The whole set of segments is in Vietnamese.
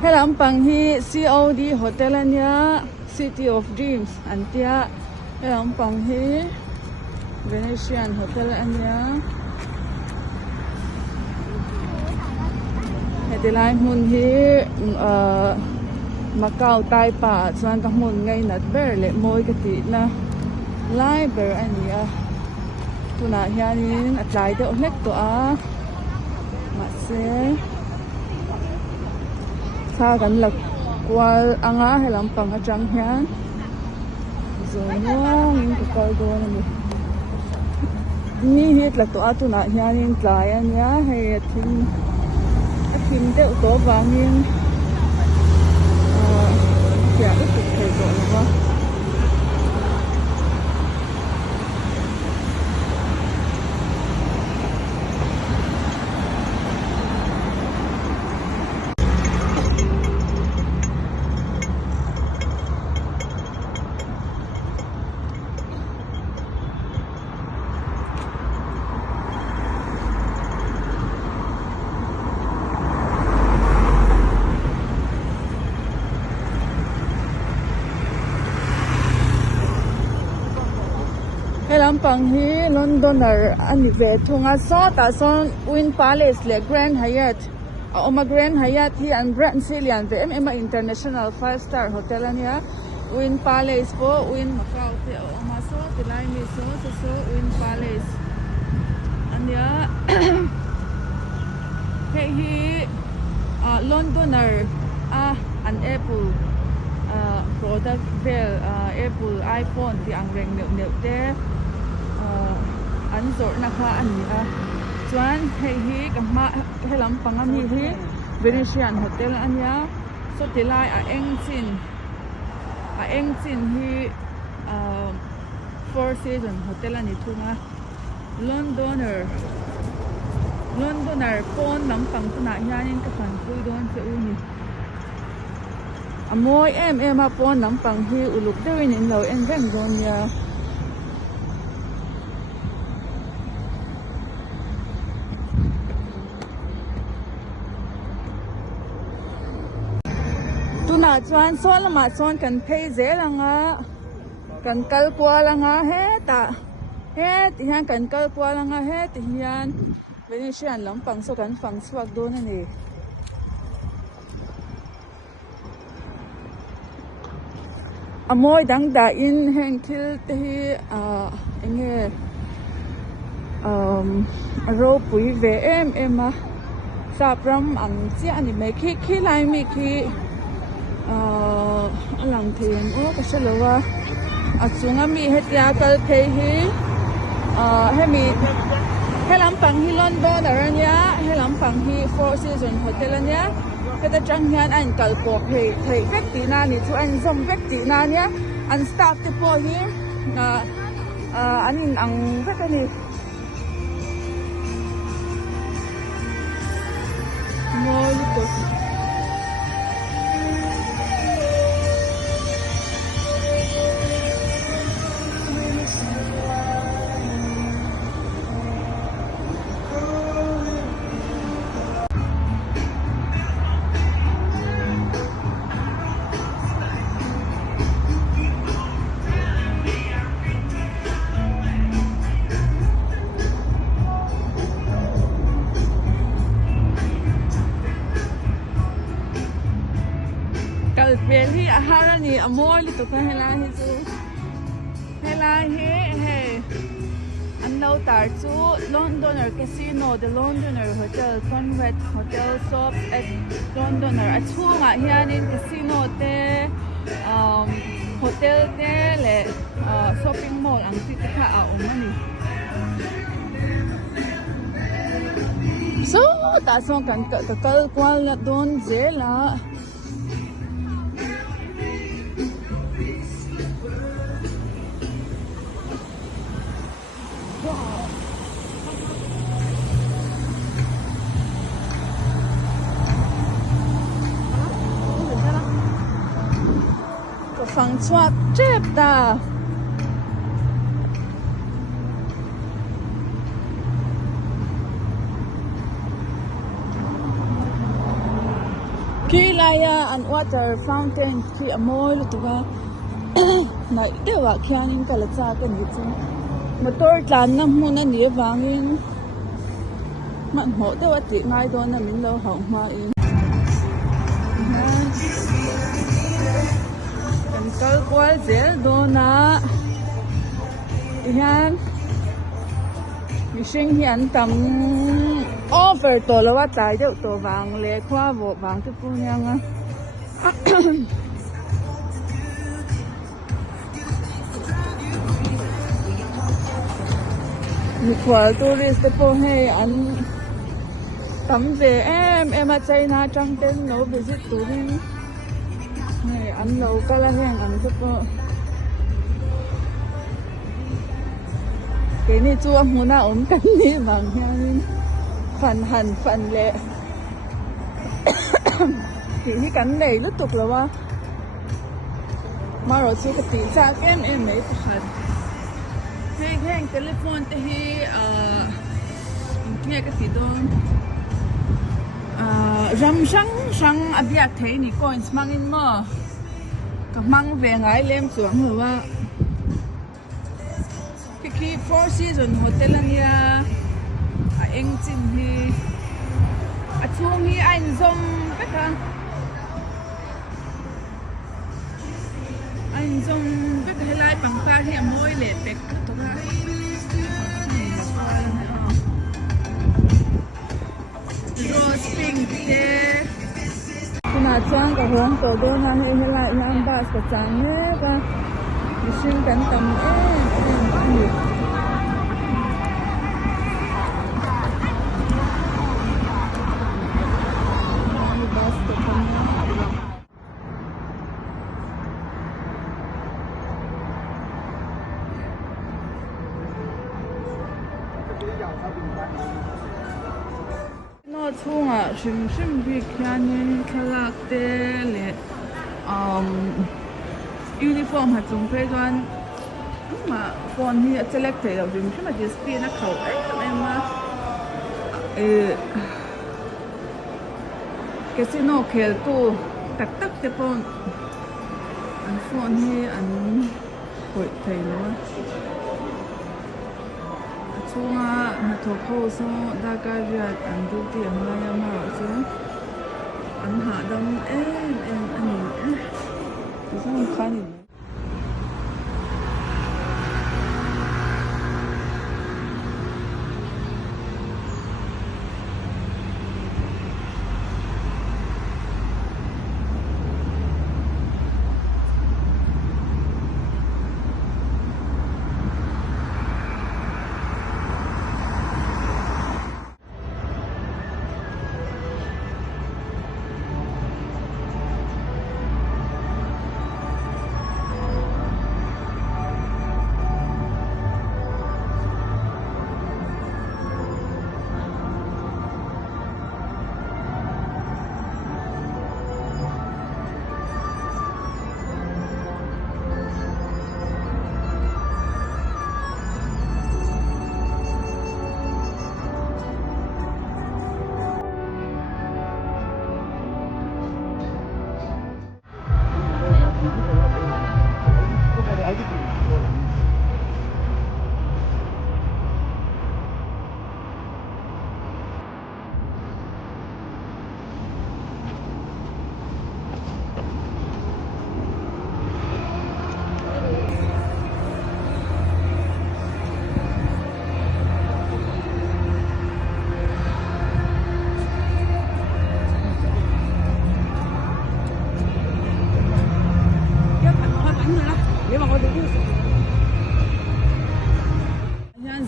Helampang hi COD Hotel ania City of Dreams antia helampang hi Venetian Hotel ania hetilai hmun hi Macau tai pa chuan ka hmun ngai nat ber le moi ka ti na lai ber ania tuna hianin atlai de ohlek to a ma se tha kan lak kwal anga helampang atang hian zonong in ka kal do na ni hi tlak to a tuna hianin tlai ania hei thim de to wangin ya itu thei do na helampang hi Londoner ani ve thunga so ta son Win Palace le Grand Hyatt oma Grand Hyatt hi an brand silian ve em international 5-star hotel ania Win Palace po Win Macau te oma so tilai mi so Win Palace ania he hi Londoner an Apple product vel Apple iPhone ti ang reng neu te an zor na kha ania chuan hei hi kama helampang ami hi Venetian Hotel ania so tilai a engchin hi Four Seasons Hotel ani thunga Londoner pon lampang tuna hianin ka fan pui don se uni amoi em a pon lampang hi uluk deuin in lo en reng don ya tuna chuan son lama son kan phei zelanga kan kal kualanga he ti hian kan kal kualanga he ti hian Venetian lampang so kan fang suak don ani amoi dang da in heng thil te hi enge ro pui ve em a sapram ang chi ani me khi lai mi khi alang thiam o ka salowa achunga mi hetia kal phei hi hemi helampang hi London arania helampang hi Four Seasons Hotel ania kada chang hian an kalpok thei vek ti na ni chu an zom vek ti na nia an staff te po hi anin ang vek ani moi to Beli ahara ni amor li to kan hela hi chu hela he anno tar chu Londoner Casino the Londoner Hotel Conrad Hotel shop at Londoner achunga hianin casino te hotel te le shopping mall ang ti kha a omani so ta song kan kal kwal na don zela phang chuat chep ta Kilaya and water fountain ki amoy lutuga na dewa kyanin kalatsa kan gichu motor tlan na hmun ani wangin man ho dewa ti ngai do na min lo hau ma in kan kal kwal zel do na yan mishing hian tam over to lawa tlai deuh to wang le khwa wo wang te pu nyanga mi khwal tourist te po hey an tam ve em a China chang ten no visit turin hey an lo kala heng an te po cái này chua hmun ổn cắn đi bằng hen phần hẳn phần lệ thì cái cắn này rất tục là wa mà rồi chỉ cái tí ra cái em mấy cái hẳn heng telephone thì nghe cái gì đó ram sang abiat thấy ni coins mang in mà cái mang về ngay lem xuống rồi wa cái Four Seasons hotel ania eng chin hi chung hi anh zom beka anh zom beka helai pangpar hi amoi le pek to ga rose pink te kuna chang ka hong to do na he helai lam bas ka chang ne ka mishing kan tam nó chung à sim bị khianin khalak te le uniform ha chung pe don mà con hi select thấy rồi sim mà display nó khẩu ấy em mà casino khel tu tak tak te pon an phone hi an hội thấy nó chung à thọ khâu so da ka riat an du ti am la ya ma chu an ha dam em ani chu khani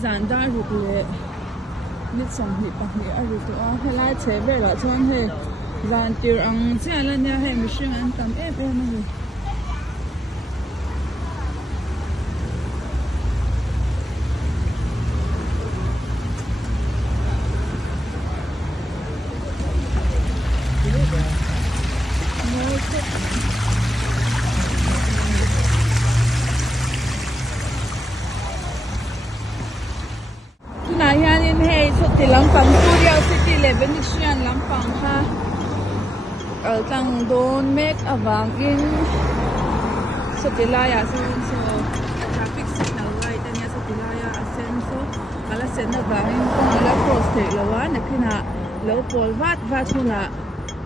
zan da ruk le nit som hi pa hi a ru to a helai che ve la chuan he zan tir ang che la nya he mishing an tam em ani Lampang Surya City 11 siyan lampang ha tang don make awang in sa tilaya so traffic signal light ania sa tilaya asen so ala sen na gahin kung ala cross te lawa na kina low pol vat huna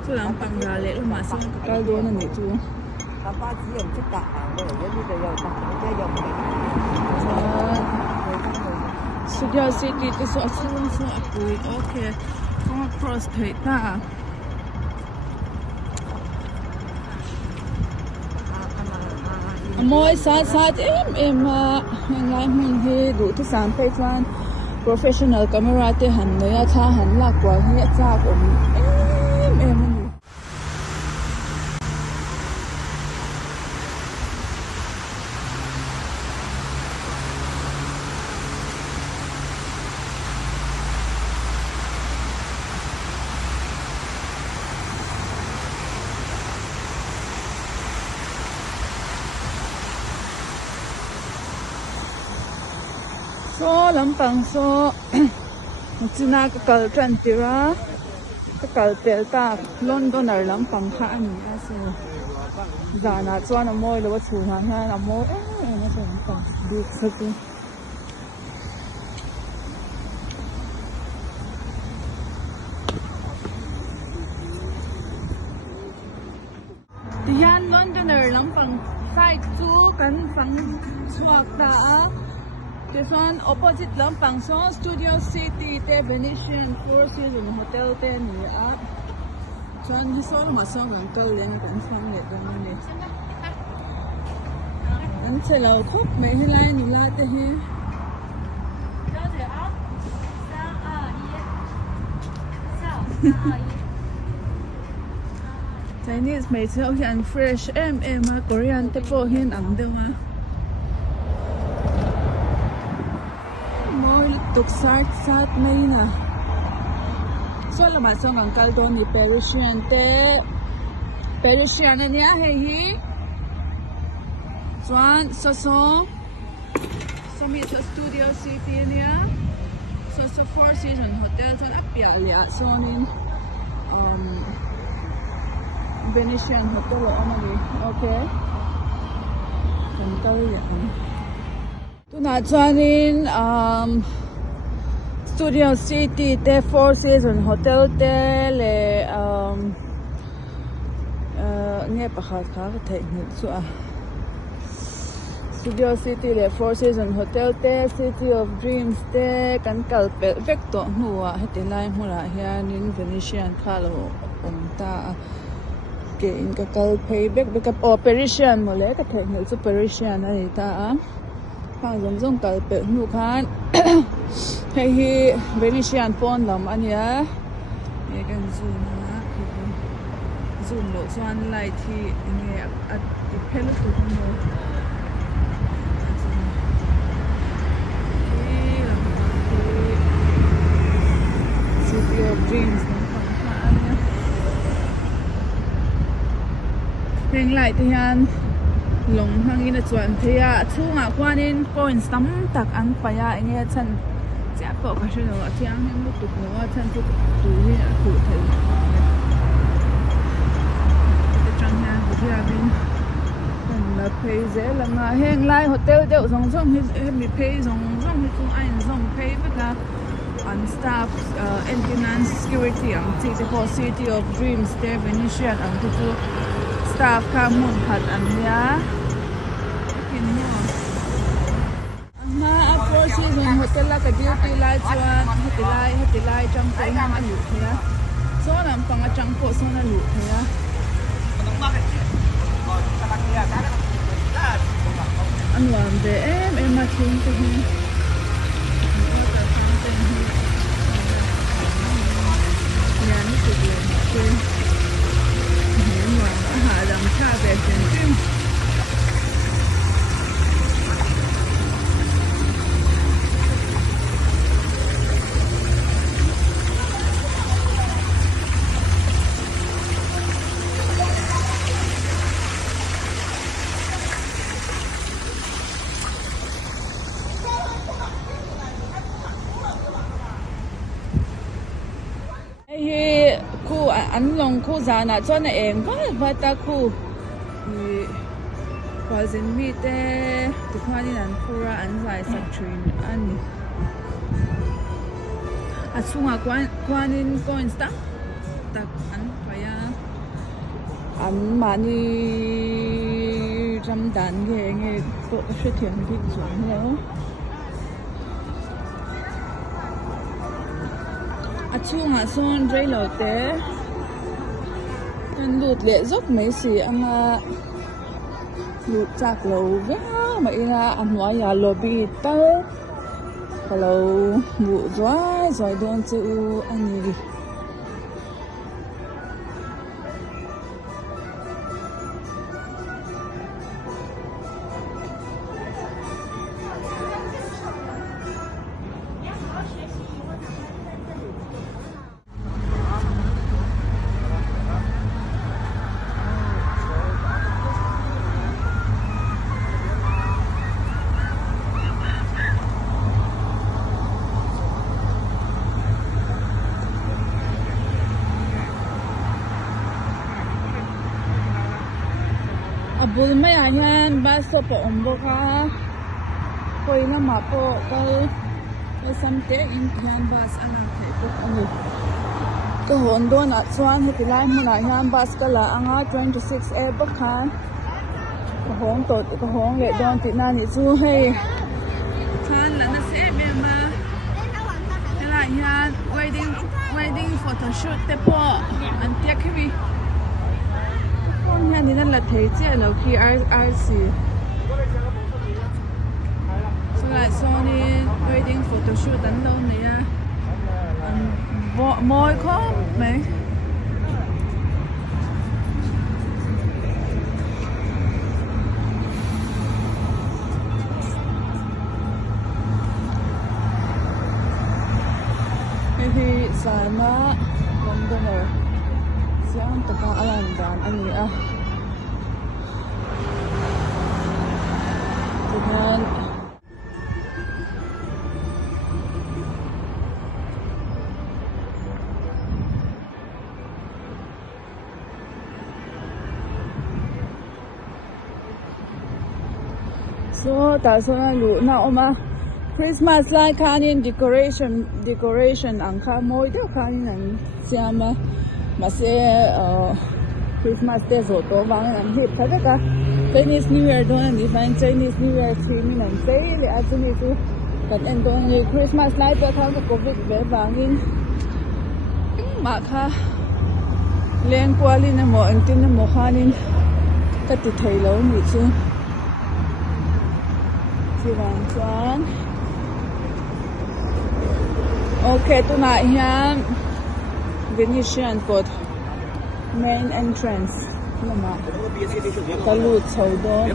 so lang panggale lama so kakal don na ni tu ba chỉ dùng chất tạ rồi giống như rồi tập cái dòng này Studio City to so okay from across tihna moi sát em ngai hmun hi du tu san phei chuan professional camera te han noya tha han la kwa hi cha om em so lampang so china ka kal tran tira ka kal tel ta Londoner lampang kha ani so dana chuan amoi lo chu ha ha amoi na so lampang big sati yan Londoner lampang side chu kan phang chuak ta this one opposite lampang so Studio City te Venetian Four Seasons Hotel te ni a chuan hi so ma so kan kal leng kan phang le kan ni an chelo khop me hilai ni la te hi Chinese made so hian fresh Korean te po hin ang dewa tuk sat mai na so lama so ang kaldon ni Parisian ania he hi chuan so mi so Studio City ania so Four Seasons Hotel chuan apia lia so nin Venetian Hotel only okay kan kal ya tuna chuanin Studio City te Four Seasons Hotel te le nghe pakhat kha ka thei ni chu a Studio City le Four Seasons Hotel te City of Dreams te kan kal pe vek to hnuwa heti lai hmura hianin Venetian khalo ta ke in ka kal phei bek backup Parisian mo le ka thei ni chu Parisian ani ta a phang zong kal pe hnu khan hei hi Venetian pon lam ania e kan zoom lo chuan light hi nge at phelu tu mo City of Dreams heng light hian long hangin a chuan thea chunga kwanin points tam tak an paya enge chan cha ko ka shino athiang hem lu tuk no chan tu hi a thu thei te chang ha bia bin kan la phei ze la nga heng lai hotel deuh zong hi mi phei zong hi chung ain zong phei beka on staff maintenance security ang ti the City of Dreams te Venetian ang tu staff ka mun phat an ya Four Seasons Hotel la ka duty lai chuan heti lai chang ko hang a lu thea so lam pang a chang ko so na lu thea an lam de ma thing te hi ya ni tu le ke ni ma ha dam cha ve chen tim lồng khu giá nạ cho nè em vắt ta khu quả dính mi tê thì khoa đi nắn khu ra ăn dài sạch truyền ăn chung quan in coins ta ăn phải ăn mà đi trăm đàn nghe bộ sẽ thiện thị xuống nữa chung son dây lẩu té lụt lệ dốc mấy xì ăn lụt chạc lẩu vẽ mà ina ăn hóa nhà lobby tao kalau vụ rồi don chịu ăn gì bul mai hian bus stop a awm bawk a khawi lamah pawh kal samte in hian bus a lang thei bawk ani ka hawn dawnah chuan heti lai hmunah hian bus kala anga 26A bakhan ka hawng leh dawn tihna nih chu hei than lana se em a helai hian wedding photoshoot te pawh an tiak hi nhà nên là thấy chứ là khi RC so lại so đi wedding photoshoot đánh đâu này môi khó mấy thì xài má còn đâu rồi siang teka alam dan ani dengan so ta so na lu na oma Christmas light kanin decoration ang kha moi deuh kanin an siama mà sẽ Christmas Day rồi có vắng làm hit thật đấy cả Chinese New Year đó là đi bán Chinese New Year thì mình làm thế để ăn cái gì chứ còn em đó là Christmas light tôi tháo cái Covid về vàng in mà kha lên qua lên là anh tin là một hai lên cái thì thầy lâu nhỉ chứ thì vàng choán ok tôi lại nha Venetian pod main entrance lama talut chho don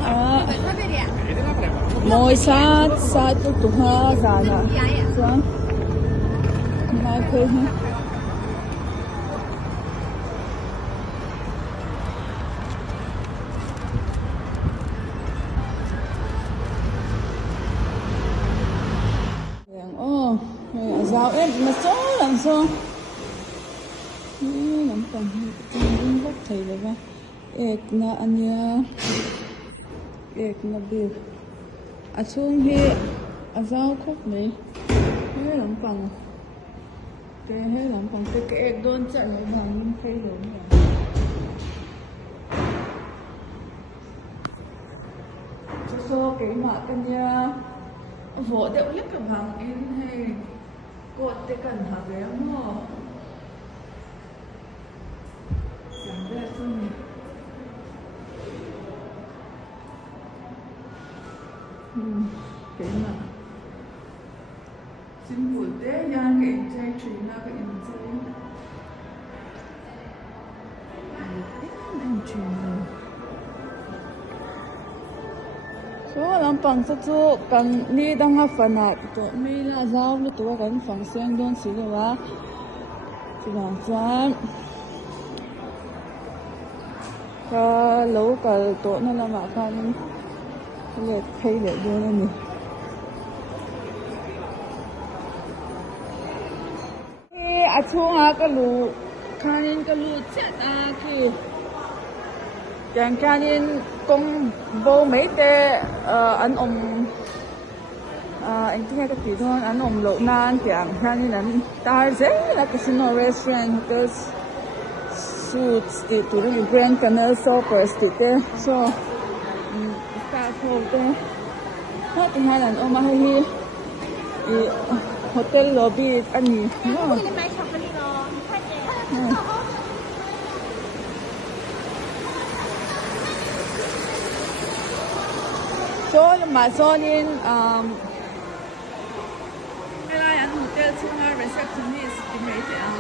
moi sát tu ha zana chuan mai khơi hi giao em mà số làm sao làm còn trong góc thầy là ba ek na ania ek na bir chung hi giao khóc này hết làm bằng cái hết làm bằng cái ek đôn trận này bằng thay đổi cho số cái mặt cái nha vỗ đều nhất cả bằng in hay cột cái cần hả bé không cái mà chính phủ tế nha cái chơi trì na cái em chơi em trì số làm bằng số số cần đi đang học phần nào tụi mình là giao lúc tụi cần phòng xem đơn xí rồi á thì làm sao cái lẩu cái tụi nó làm mà con để thay để đưa lên này chung cái lũ kanin ka lu chat ki yang kanin kong bo mấy te an anh think cái gì thôi anh lộ nan kiểu kanin anh tar dễ là casino restaurant hotels suits thì tụi nó brand canal shoppers thì thế so staff hotel hết thì hai lần ông hay hi hotel lobby anh nhỉ no so mà so nên cái này anh hotel chung là receptionist thì mấy thế à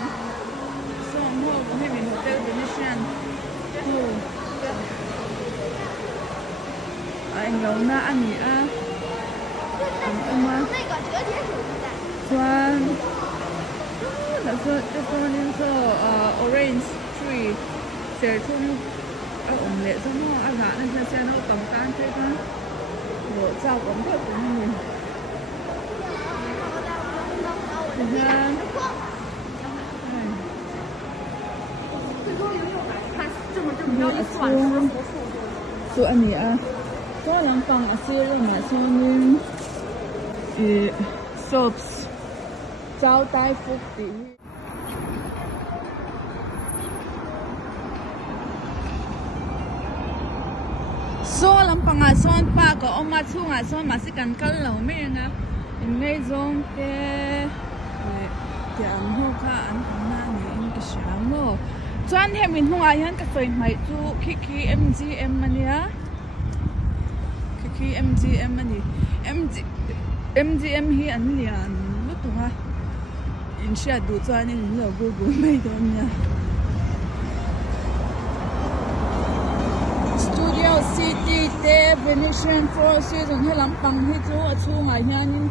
so ông hồ cũng hay mình hotel donation anh lâu na anh nhỉ à ông mà Xuân là cái con nên so orange tree sẽ chung ổng lệ xong nó ăn gà nên sẽ nó tầm tan thế con bộ sao cũng thật của mình so anh nhỉ à có làm bằng ở xưa mà xin soaps trao tay phục tỷ so làm bằng ở son pa có ông mà chung ở son mà sẽ cần cân lâu mấy nga ngay giống cái anh hô cả anh thằng na này cái sáng mô chọn hem mình không ai hắn cái phải mày chú kiki MGM anh nhá kiki MGM anh MGM hi anh liền lúc tụi ha in share đủ cho anh những lời Google mấy đó nha Studio City te Venetian Four Seasons hay lắm bằng hi chú ở chú ngày nha nhưng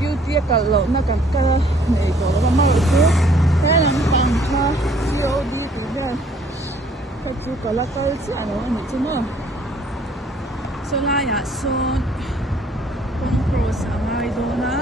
beauty cả lẩu na cả cái này có cái màu chú hay lắm bằng ha COD thì đây cái chú có là cái chứ anh nói chứ nữa so la ya son con cross ang ay doon na